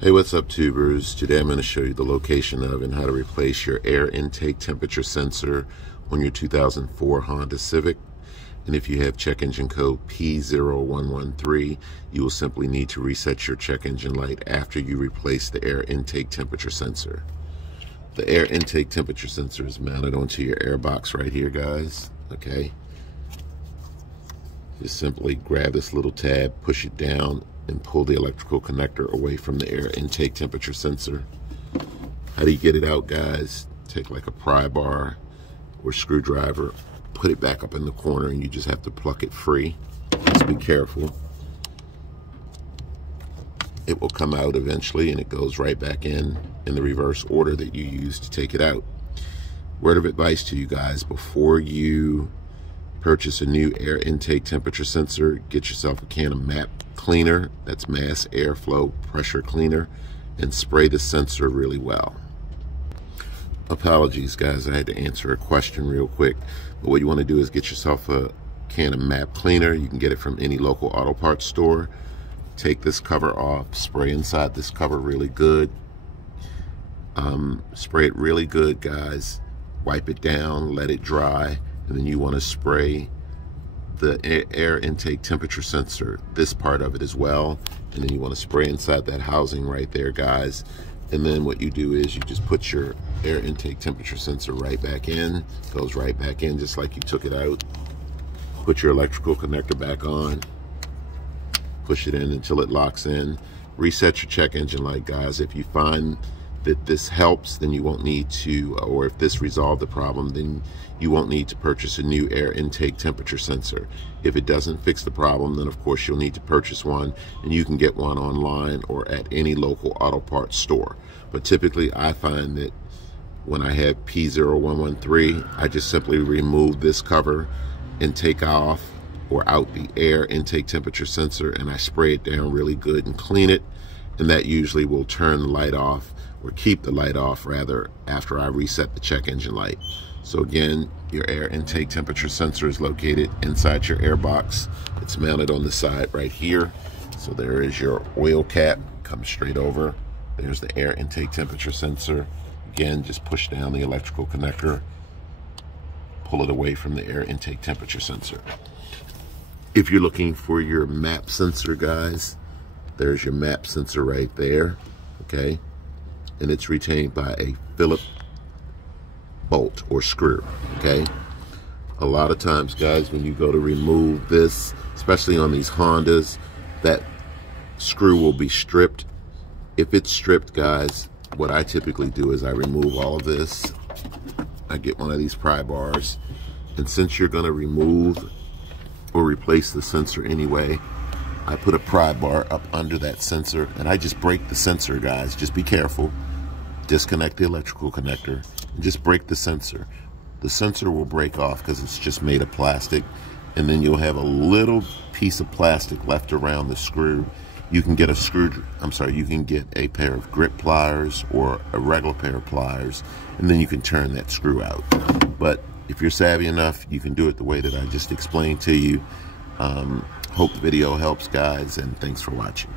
Hey, what's up, tubers? Today I'm going to show you the location of and how to replace your air intake temperature sensor on your 2004 Honda Civic. And if you have check engine code P0113, you will simply need to reset your check engine light after you replace the air intake temperature sensor. The air intake temperature sensor is mounted onto your air box right here, guys. Okay. Just simply grab this little tab, push it down, and pull the electrical connector away from the air intake temperature sensor. How do you get it out, guys? Take like a pry bar or screwdriver, put it back up in the corner, and you just have to pluck it free. Just be careful. It will come out eventually, and it goes right back in the reverse order that you used to take it out. Word of advice to you guys: before you purchase a new air intake temperature sensor, get yourself a can of MAP cleaner, that's mass airflow pressure cleaner, and spray the sensor really well. Apologies, guys, I had to answer a question real quick. But what you want to do is get yourself a can of MAP cleaner. You can get it from any local auto parts store. Take this cover off, spray inside this cover really good. Spray it really good, guys. Wipe it down, let it dry, and then you want to spray the air intake temperature sensor, this part of it as well, and then you want to spray inside that housing right there, guys. And then what you do is you just put your air intake temperature sensor right back in, goes right back in just like you took it out. Put your electrical connector back on, push it in until it locks in. Reset your check engine light, guys. If you find that this helps, then you won't need to, or if this resolved the problem, then you won't need to purchase a new air intake temperature sensor. If it doesn't fix the problem, then of course you'll need to purchase one, and you can get one online or at any local auto parts store. But typically I find that when I have P0113, I just simply remove this cover and take off or out the air intake temperature sensor, and I spray it down really good and clean it, and that usually will turn the light off, or keep the light off rather, after I reset the check engine light. So again, your air intake temperature sensor is located inside your air box. It's mounted on the side right here. So there is your oil cap, comes straight over. There's the air intake temperature sensor. Again, just push down the electrical connector, pull it away from the air intake temperature sensor. If you're looking for your MAP sensor, guys, there's your MAP sensor right there, okay? And it's retained by a Phillips bolt or screw, okay? A lot of times, guys, when you go to remove this, especially on these Hondas, that screw will be stripped. If it's stripped, guys, what I typically do is I remove all of this. I get one of these pry bars, and since you're gonna remove or replace the sensor anyway, I put a pry bar up under that sensor, and I just break the sensor, guys. Just be careful. Disconnect the electrical connector and just break the sensor. The sensor will break off because it's just made of plastic, and then you'll have a little piece of plastic left around the screw. You can get you can get a pair of grip pliers or a regular pair of pliers, and then you can turn that screw out. But if you're savvy enough, you can do it the way that I just explained to you. Hope the video helps, guys, and thanks for watching.